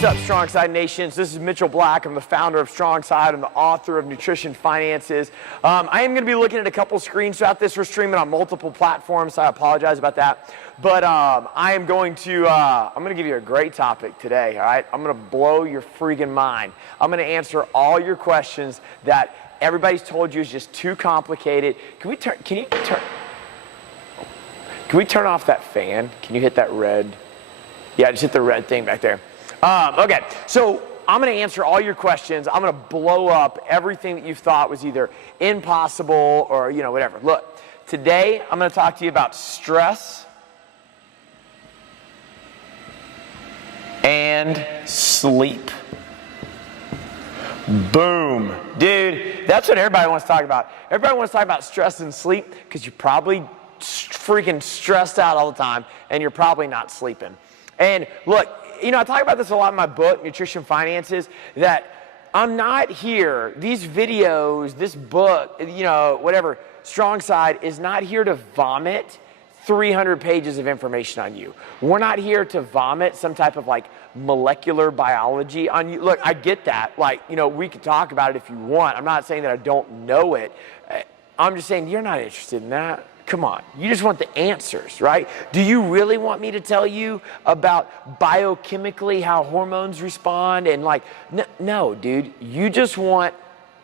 What's up, Strongside Nations? This is Mitchell Black. I'm the founder of Strongside. I'm the author of Nutrition Finances. I am going to be looking at a couple screens throughout this. We're streaming on multiple platforms, so I apologize about that. But I am going to give you a great topic today, all right? I'm going to blow your freaking mind. I'm going to answer all your questions that everybody's told you is just too complicated. Can we turn off that fan? Can you hit that red? Yeah, just hit the red thing back there. Okay, so I'm going to answer all your questions. I'm going to blow up everything that you thought was either impossible or, whatever. Look, today I'm going to talk to you about stress and sleep. Boom. Dude, that's what everybody wants to talk about. Everybody wants to talk about stress and sleep because you're probably freaking stressed out all the time and you're probably not sleeping. And look, I talk about this a lot in my book, Nutrition Finances, that I'm not here, these videos, this book, whatever, Strongside is not here to vomit 300 pages of information on you. We're not here to vomit some type of molecular biology on you. Look, I get that. We could talk about it if you want. I'm not saying that I don't know it. I'm just saying you're not interested in that. Come on, you just want the answers, right? Do you really want me to tell you about biochemically how hormones respond? And no, dude, you just want,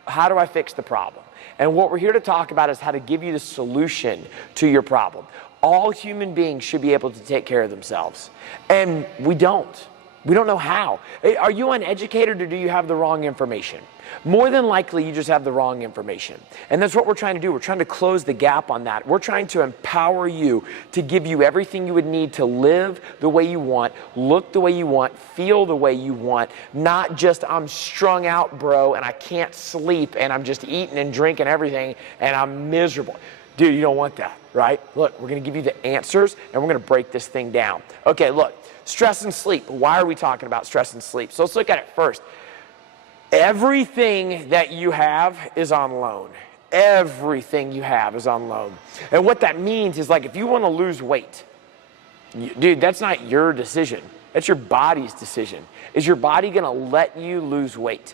how do I fix the problem? And what we're here to talk about is how to give you the solution to your problem. All human beings should be able to take care of themselves. And we don't. We don't know how. Are you uneducated or do you have the wrong information? More than likely, you just have the wrong information. And that's what we're trying to do. We're trying to close the gap on that. We're trying to empower you to give you everything you would need to live the way you want, look the way you want, feel the way you want, not just I'm strung out, bro, and I can't sleep, and I'm just eating and drinking everything, and I'm miserable. Dude, you don't want that, right? Look, we're going to give you the answers, and we're going to break this thing down. Okay, look, stress and sleep. Why are we talking about stress and sleep? So let's look at it first. Everything that you have is on loan. Everything you have is on loan. And what that means is if you want to lose weight, dude, that's not your decision. That's your body's decision. Is your body going to let you lose weight?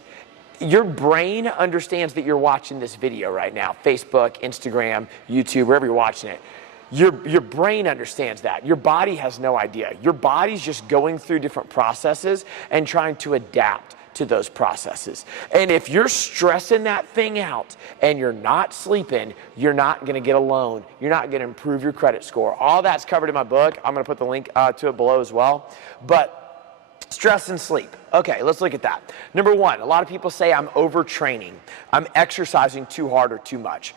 Your brain understands that you're watching this video right now, Facebook, Instagram, YouTube, wherever you're watching it. Your brain understands that. Your body has no idea. Your body's just going through different processes and trying to adapt to those processes. And if you're stressing that thing out and you're not sleeping, you're not going to get a loan. You're not going to improve your credit score. All that's covered in my book. I'm going to put the link to it below as well. But stress and sleep. Okay, let's look at that. Number one, a lot of people say I'm overtraining. I'm exercising too hard or too much.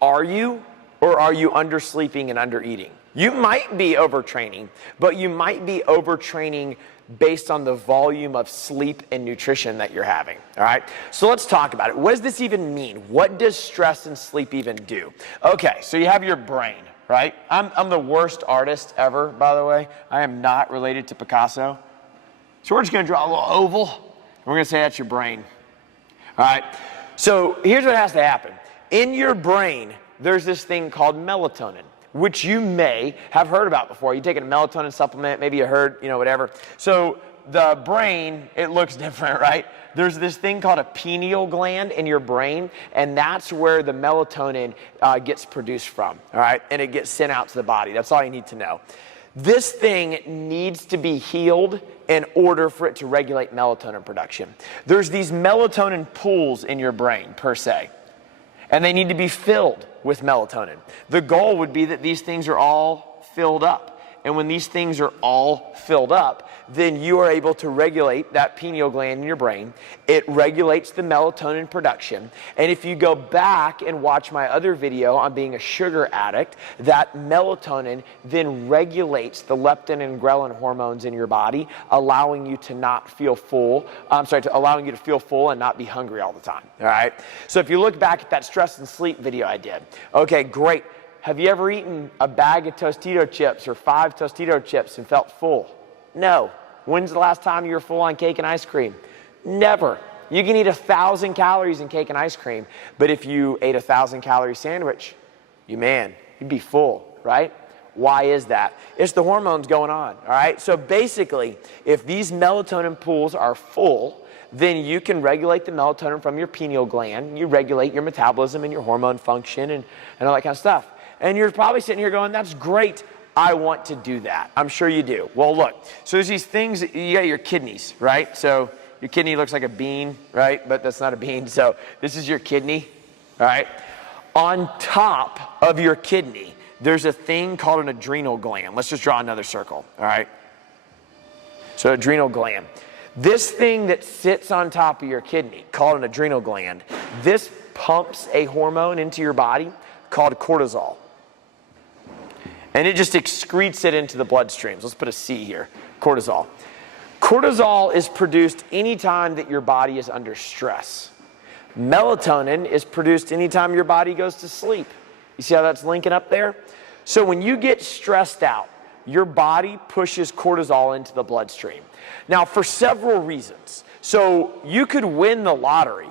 Are you? Or are you undersleeping and undereating? You might be overtraining, but you might be overtraining based on the volume of sleep and nutrition that you're having, all right? So let's talk about it. What does this even mean? What does stress and sleep even do? Okay, so you have your brain, right? I'm the worst artist ever, by the way. I am not related to Picasso. So we're just gonna draw a little oval, and we're gonna say that's your brain, all right? So here's what has to happen. In your brain, there's this thing called melatonin, which you may have heard about before. You take a melatonin supplement, maybe you heard, whatever. So the brain, it looks different, right? There's this thing called a pineal gland in your brain, and that's where the melatonin gets produced from, all right? And it gets sent out to the body. That's all you need to know. This thing needs to be healed in order for it to regulate melatonin production. There's these melatonin pools in your brain, per se, and they need to be filled with melatonin. The goal would be that these things are all filled up. And when these things are all filled up, then you are able to regulate that pineal gland in your brain. It regulates the melatonin production. And if you go back and watch my other video on being a sugar addict, that melatonin then regulates the leptin and ghrelin hormones in your body, allowing you to not feel full. Allowing you to feel full and not be hungry all the time. All right. So if you look back at that stress and sleep video I did, okay, great. Have you ever eaten a bag of Tostito chips or 5 Tostito chips and felt full? No. When's the last time you were full on cake and ice cream? Never. You can eat 1,000 calories in cake and ice cream, but if you ate a 1,000-calorie sandwich, you'd be full, right? Why is that? It's the hormones going on, all right? So basically, if these melatonin pools are full, then you can regulate the melatonin from your pineal gland. You regulate your metabolism and your hormone function and all that kind of stuff. And you're probably sitting here going, that's great. I want to do that. I'm sure you do. Well, look, so there's these things, you got your kidneys, right? So your kidney looks like a bean, right? But that's not a bean. So this is your kidney, all right? On top of your kidney, there's a thing called an adrenal gland. Let's just draw another circle, all right? So adrenal gland. This thing that sits on top of your kidney, called an adrenal gland, this pumps a hormone into your body called cortisol. And it just excretes it into the bloodstreams. Let's put a C here, cortisol. Cortisol is produced anytime that your body is under stress. Melatonin is produced anytime your body goes to sleep. You see how that's linking up there? So when you get stressed out, your body pushes cortisol into the bloodstream. Now, for several reasons. So you could win the lottery,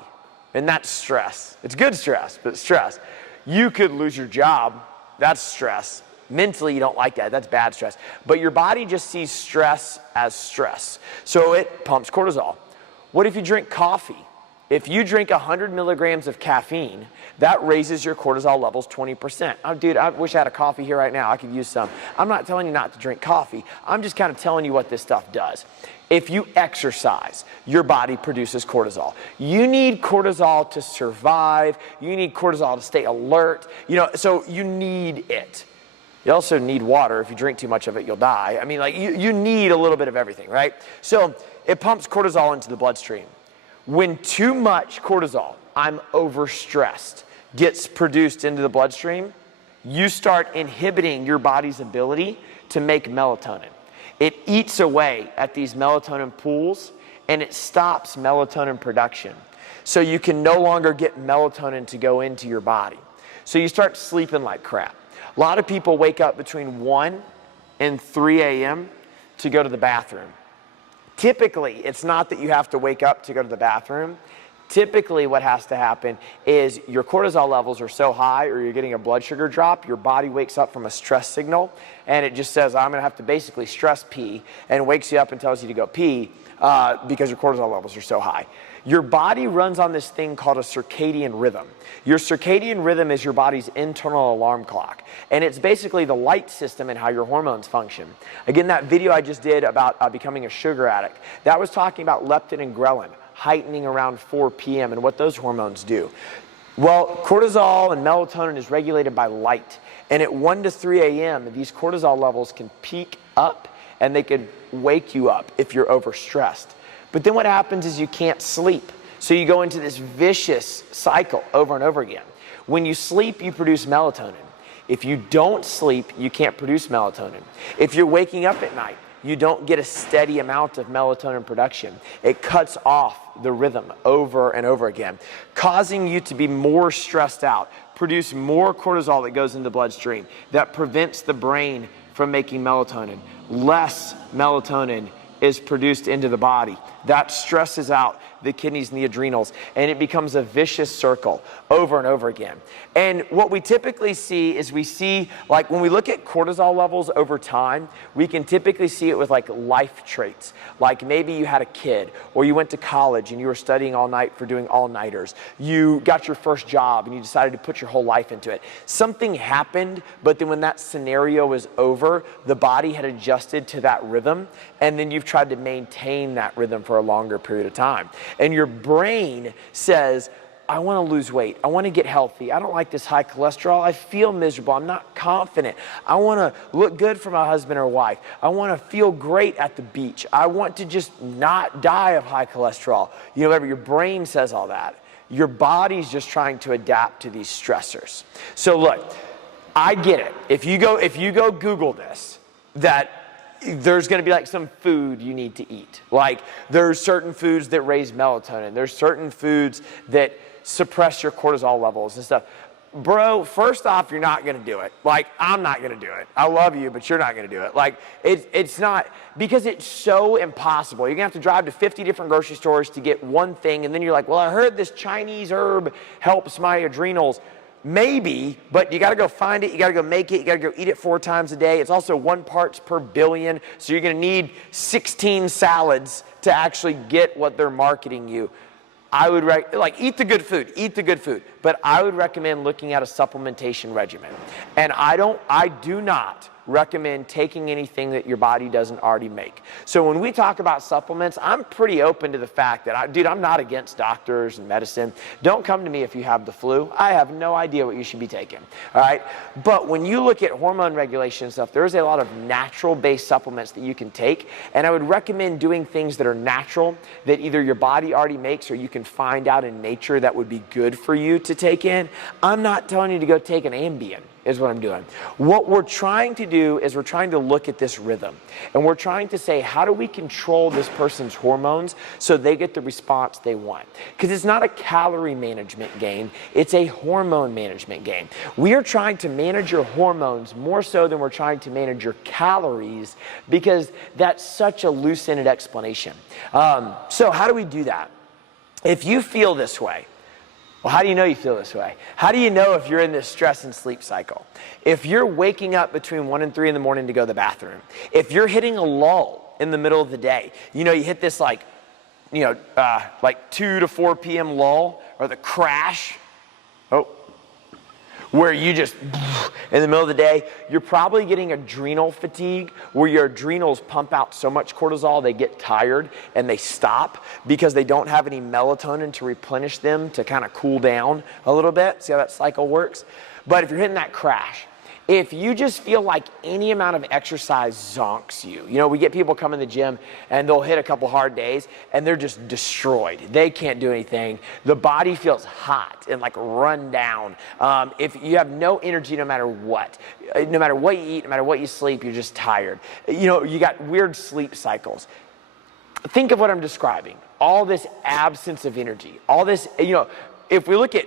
and that's stress. It's good stress, but it's stress. You could lose your job. That's stress. Mentally, you don't like that. That's bad stress. But your body just sees stress as stress. So it pumps cortisol. What if you drink coffee? If you drink 100 milligrams of caffeine, that raises your cortisol levels 20%. Oh, dude, I wish I had a coffee here right now. I could use some. I'm not telling you not to drink coffee. I'm just kind of telling you what this stuff does. If you exercise, your body produces cortisol. You need cortisol to survive. You need cortisol to stay alert. So you need it. You also need water. If you drink too much of it, you'll die. I mean, like you need a little bit of everything, right? So it pumps cortisol into the bloodstream. When too much cortisol, I'm overstressed, gets produced into the bloodstream, you start inhibiting your body's ability to make melatonin. It eats away at these melatonin pools and it stops melatonin production. So you can no longer get melatonin to go into your body. So you start sleeping like crap. A lot of people wake up between 1 and 3 a.m. to go to the bathroom. Typically, it's not that you have to wake up to go to the bathroom. Typically, what has to happen is your cortisol levels are so high or you're getting a blood sugar drop, your body wakes up from a stress signal, and it just says, I'm going to have to basically stress pee, and wakes you up and tells you to go pee because your cortisol levels are so high. Your body runs on this thing called a circadian rhythm. Your circadian rhythm is your body's internal alarm clock. And it's basically the light system and how your hormones function. Again, that video I just did about becoming a sugar addict, that was talking about leptin and ghrelin heightening around 4 p.m. and what those hormones do. Well, cortisol and melatonin is regulated by light. And at 1 to 3 a.m., these cortisol levels can peak up and they could wake you up if you're overstressed. But then what happens is you can't sleep. So you go into this vicious cycle over and over again. When you sleep, you produce melatonin. If you don't sleep, you can't produce melatonin. If you're waking up at night, you don't get a steady amount of melatonin production. It cuts off the rhythm over and over again, causing you to be more stressed out, produce more cortisol that goes into the bloodstream that prevents the brain from making melatonin. Less melatonin is produced into the body. That stresses out the kidneys and the adrenals, and it becomes a vicious circle over and over again. And what we typically see is like when we look at cortisol levels over time, we can typically see it with like life traits. Like maybe you had a kid, or you went to college and you were studying all night for doing all-nighters. You got your first job and you decided to put your whole life into it. Something happened, but then when that scenario was over, the body had adjusted to that rhythm, and then you've tried to maintain that rhythm for a longer period of time. And your brain says, I want to lose weight. I want to get healthy. I don't like this high cholesterol. I feel miserable. I'm not confident. I want to look good for my husband or wife. I want to feel great at the beach. I want to just not die of high cholesterol. Whatever your brain says all that. Your body's just trying to adapt to these stressors. So look, I get it. If you go Google this, that there's going to be like some food you need to eat. Like there's certain foods that raise melatonin. There's certain foods that suppress your cortisol levels and stuff. Bro, first off, you're not going to do it. Like, I'm not going to do it. I love you, but you're not going to do it. Like, it's not, because it's so impossible. You're going to have to drive to 50 different grocery stores to get one thing, and then you're like, well, I heard this Chinese herb helps my adrenals. Maybe, but you got to go find it. You got to go make it. You got to go eat it 4 times a day. It's also 1 parts per billion. So you're going to need 16 salads to actually get what they're marketing you. I would eat the good food, but I would recommend looking at a supplementation regimen. And I do not recommend taking anything that your body doesn't already make. So when we talk about supplements, I'm pretty open to the fact that, I'm not against doctors and medicine. Don't come to me if you have the flu. I have no idea what you should be taking, all right? But when you look at hormone regulation and stuff, there's a lot of natural-based supplements that you can take, and I would recommend doing things that are natural, that either your body already makes or you can find out in nature that would be good for you to take in. I'm not telling you to go take an Ambien, is what I'm doing. What we're trying to do is we're trying to look at this rhythm, and we're trying to say, how do we control this person's hormones so they get the response they want? Because it's not a calorie management game, it's a hormone management game. We are trying to manage your hormones more so than we're trying to manage your calories, because that's such a loose-ended explanation. So how do we do that? If you feel this way, well, how do you know you feel this way? How do you know if you're in this stress and sleep cycle? If you're waking up between 1 and 3 in the morning to go to the bathroom, if you're hitting a lull in the middle of the day, you hit this like 2 to 4 p.m. lull, or the crash, where you just, in the middle of the day, you're probably getting adrenal fatigue, where your adrenals pump out so much cortisol, they get tired and they stop because they don't have any melatonin to replenish them to kind of cool down a little bit. See how that cycle works? But if you're hitting that crash, if you just feel like any amount of exercise zonks you, we get people come in the gym and they'll hit a couple hard days and they're just destroyed. They can't do anything. The body feels hot and like run down. If you have no energy no matter what you eat, no matter what you sleep, you're just tired. You got weird sleep cycles. Think of what I'm describing. All this absence of energy, all this, if we look at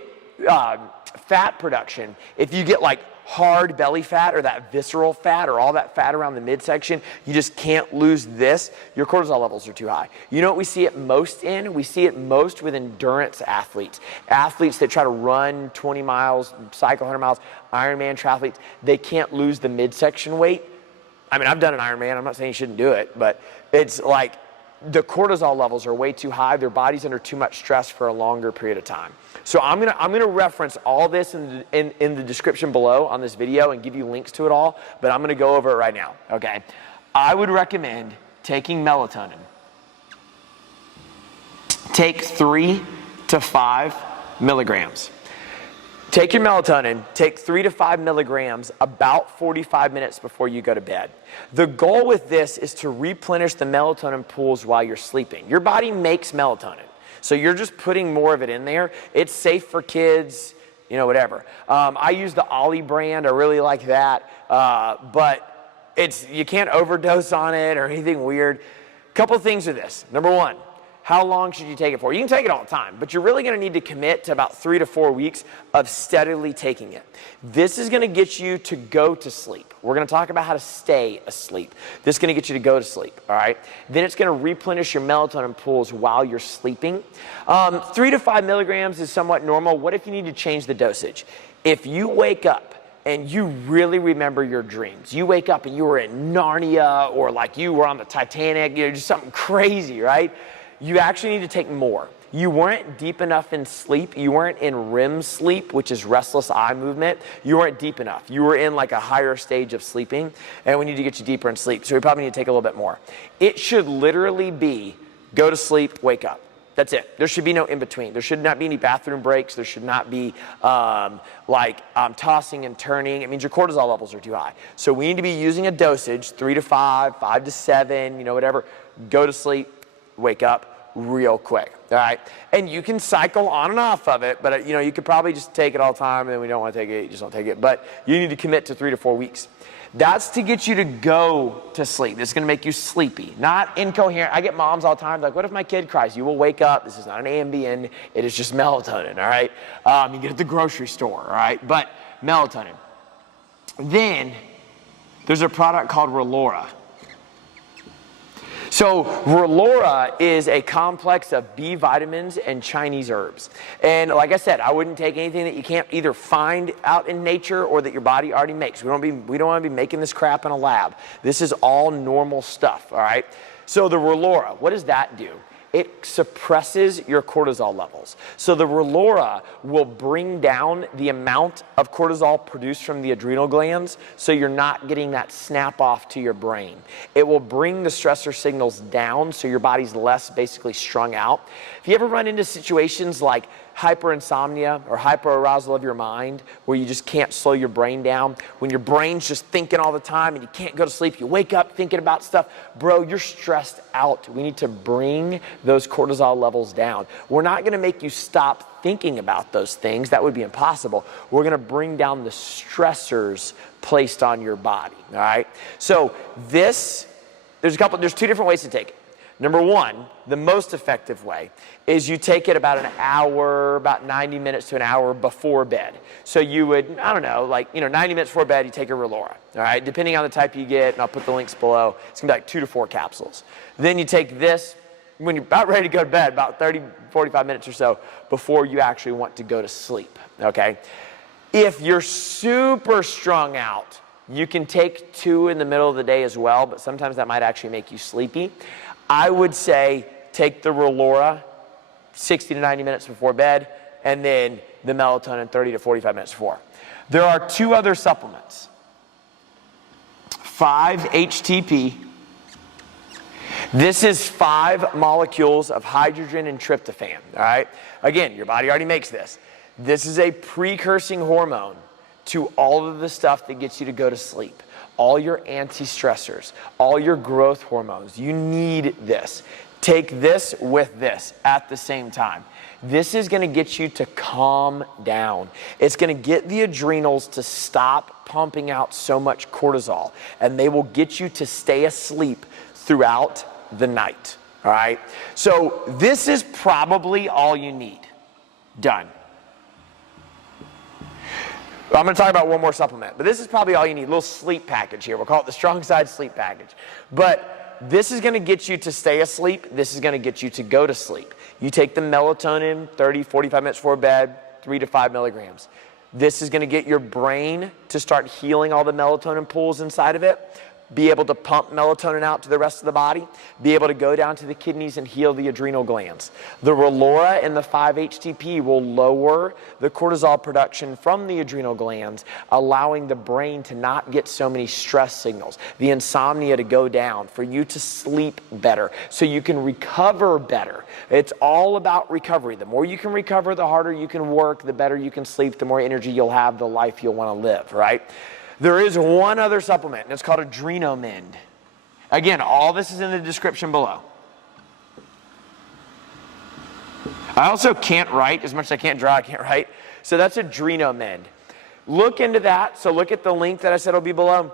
fat production, if you get like hard belly fat or that visceral fat or all that fat around the midsection, you just can't lose this, your cortisol levels are too high. You know what we see it most in? We see it most with endurance athletes. Athletes that try to run 20 miles, cycle 100 miles, Ironman triathletes, they can't lose the midsection weight. I mean, I've done an Ironman. I'm not saying you shouldn't do it, but it's like the cortisol levels are way too high. Their body's under too much stress for a longer period of time. So I'm gonna reference all this in the description below on this video and give you links to it all, but I'm gonna go over it right now, okay? I would recommend taking melatonin. Take 3 to 5 milligrams. Take your melatonin, take 3 to 5 milligrams about 45 minutes before you go to bed. The goal with this is to replenish the melatonin pools while you're sleeping. Your body makes melatonin, so you're just putting more of it in there. It's safe for kids, whatever. I use the Ollie brand. I really like that, but you can't overdose on it or anything weird. Couple things with this. Number 1, how long should you take it for? You can take it all the time, but you're really going to need to commit to about 3 to 4 weeks of steadily taking it. This is going to get you to go to sleep. We're going to talk about how to stay asleep. This is going to get you to go to sleep, all right? Then it's going to replenish your melatonin pools while you're sleeping. 3 to 5 milligrams is somewhat normal. What if you need to change the dosage? If you wake up and you really remember your dreams, you wake up and you were in Narnia or like you were on the Titanic, just something crazy, right? You actually need to take more. You weren't deep enough in sleep. You weren't in REM sleep, which is restless eye movement. You weren't deep enough. You were in like a higher stage of sleeping, and we need to get you deeper in sleep. So we probably need to take a little bit more. It should literally be go to sleep, wake up. That's it. There should be no in between. There should not be any bathroom breaks. There should not be tossing and turning. It means your cortisol levels are too high. So we need to be using a dosage, 3 to 5, 5 to 7, whatever. Go to sleep, wake up real quick, all right? And you can cycle on and off of it, but you could probably just take it all the time, and we don't want to take it, you just don't take it. But you need to commit to 3 to 4 weeks. That's to get you to go to sleep. This is going to make you sleepy, not incoherent. I get moms all the time like, what if my kid cries? You will wake up. This is not an Ambien. It is just melatonin, all right? You get it at the grocery store, all right? But melatonin. Then there's a product called Relora. So Relora is a complex of B vitamins and Chinese herbs. And like I said, I wouldn't take anything that you can't either find out in nature or that your body already makes. We don't want to be making this crap in a lab. This is all normal stuff, all right? So the Relora, what does that do? It suppresses your cortisol levels. So the Relora will bring down the amount of cortisol produced from the adrenal glands, so you're not getting that snap off to your brain. It will bring the stressor signals down, so your body's less basically strung out. If you ever run into situations like hyperinsomnia or hyperarousal of your mind, where you just can't slow your brain down, when your brain's just thinking all the time and you can't go to sleep, you wake up thinking about stuff, bro, you're stressed out. We need to bring those cortisol levels down. We're not going to make you stop thinking about those things. That would be impossible. We're going to bring down the stressors placed on your body, all right? So there's two different ways to take it. Number one, the most effective way is you take it about an hour, about 90 minutes to an hour before bed. So you would, 90 minutes before bed, you take a Relora, all right? Depending on the type you get, and I'll put the links below, it's gonna be like 2 to 4 capsules. Then you take this when you're about ready to go to bed, about 30, 45 minutes or so before you actually want to go to sleep, okay? If you're super strung out, you can take 2 in the middle of the day as well, but sometimes that might actually make you sleepy. I would say take the Relora 60 to 90 minutes before bed, and then the melatonin 30 to 45 minutes before. There are 2 other supplements. 5-HTP. This is 5 molecules of hydrogen and tryptophan, all right? Again, your body already makes this. This is a precursing hormone to all of the stuff that gets you to go to sleep. All your anti-stressors, all your growth hormones. You need this. Take this with this at the same time. This is going to get you to calm down. It's going to get the adrenals to stop pumping out so much cortisol, and they will get you to stay asleep throughout the night. All right? So this is probably all you need. Done. I'm going to talk about one more supplement, but this is probably all you need. A little sleep package here. We'll call it the Strongside sleep package. But this is going to get you to stay asleep. This is going to get you to go to sleep. You take the melatonin 30, 45 minutes before bed, 3 to 5 milligrams. This is going to get your brain to start healing all the melatonin pools inside of it, be able to pump melatonin out to the rest of the body, be able to go down to the kidneys and heal the adrenal glands. The Relora and the 5-HTP will lower the cortisol production from the adrenal glands, allowing the brain to not get so many stress signals, the insomnia to go down, for you to sleep better, so you can recover better. It's all about recovery. The more you can recover, the harder you can work, the better you can sleep, the more energy you'll have, the life you'll want to live, right? There is one other supplement, and it's called AdrenoMend. Again, all this is in the description below. I also can't write. As much as I can't draw, I can't write. So that's AdrenoMend. Look into that. So look at the link that I said will be below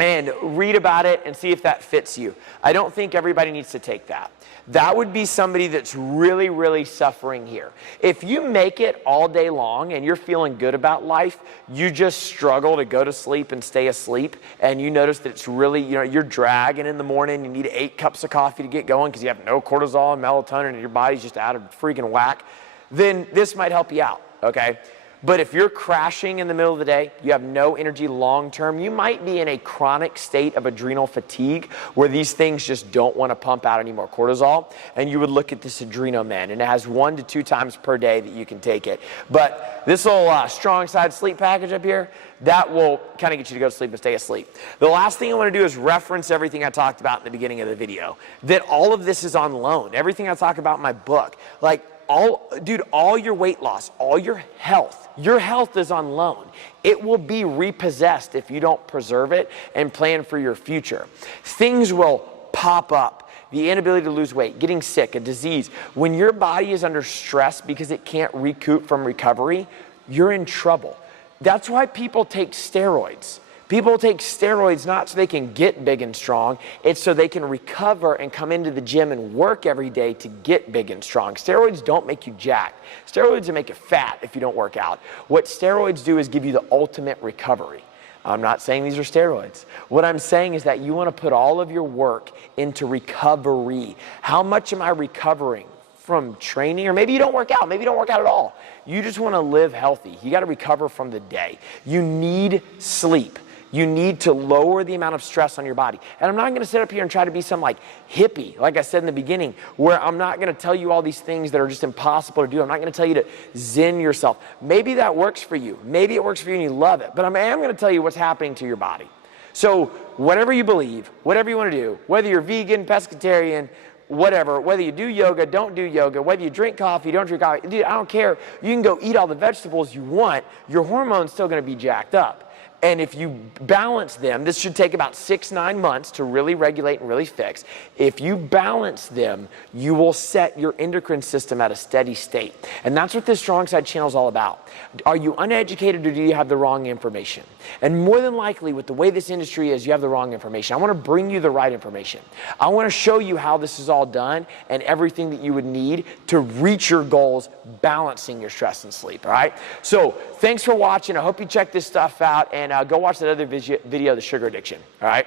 and read about it and see if that fits you. I don't think everybody needs to take that. That would be somebody that's really, really suffering here. If you make it all day long and you're feeling good about life, you just struggle to go to sleep and stay asleep, and you notice that it's really, you're dragging in the morning, you need 8 cups of coffee to get going because you have no cortisol and melatonin and your body's just out of freaking whack, then this might help you out, okay? But if you're crashing in the middle of the day, you have no energy long term, you might be in a chronic state of adrenal fatigue where these things just don't want to pump out any more cortisol, and you would look at this AdrenoMend, and it has 1 to 2 times per day that you can take it. But this little Strongside sleep package up here, that will kind of get you to go to sleep and stay asleep. The last thing I want to do is reference everything I talked about in the beginning of the video, that all of this is on loan. Everything I talk about in my book, like all your weight loss, all your health is on loan. It will be repossessed if you don't preserve it and plan for your future. Things will pop up. The inability to lose weight, getting sick, a disease. When your body is under stress because it can't recoup from recovery, you're in trouble. That's why people take steroids. People take steroids not so they can get big and strong, it's so they can recover and come into the gym and work every day to get big and strong. Steroids don't make you jacked. Steroids will make you fat if you don't work out. What steroids do is give you the ultimate recovery. I'm not saying these are steroids. What I'm saying is that you want to put all of your work into recovery. How much am I recovering from training? Or maybe you don't work out. Maybe you don't work out at all. You just want to live healthy. You got to recover from the day. You need sleep. You need to lower the amount of stress on your body. And I'm not going to sit up here and try to be some like hippie, like I said in the beginning, where I'm not going to tell you all these things that are just impossible to do. I'm not going to tell you to zen yourself. Maybe that works for you. Maybe it works for you and you love it. But I am going to tell you what's happening to your body. So whatever you believe, whatever you want to do, whether you're vegan, pescatarian, whatever, whether you do yoga, don't do yoga, whether you drink coffee, don't drink coffee, dude, I don't care. You can go eat all the vegetables you want. Your hormone's still going to be jacked up. And if you balance them, this should take about 6-9 months to really regulate and really fix. If you balance them, you will set your endocrine system at a steady state. And that's what this Strongside channel is all about. Are you uneducated or do you have the wrong information? And more than likely, with the way this industry is, you have the wrong information. I want to bring you the right information. I want to show you how this is all done and everything that you would need to reach your goals, balancing your stress and sleep, all right? So thanks for watching. I hope you check this stuff out, and go watch that other video, The Sugar Addiction, all right?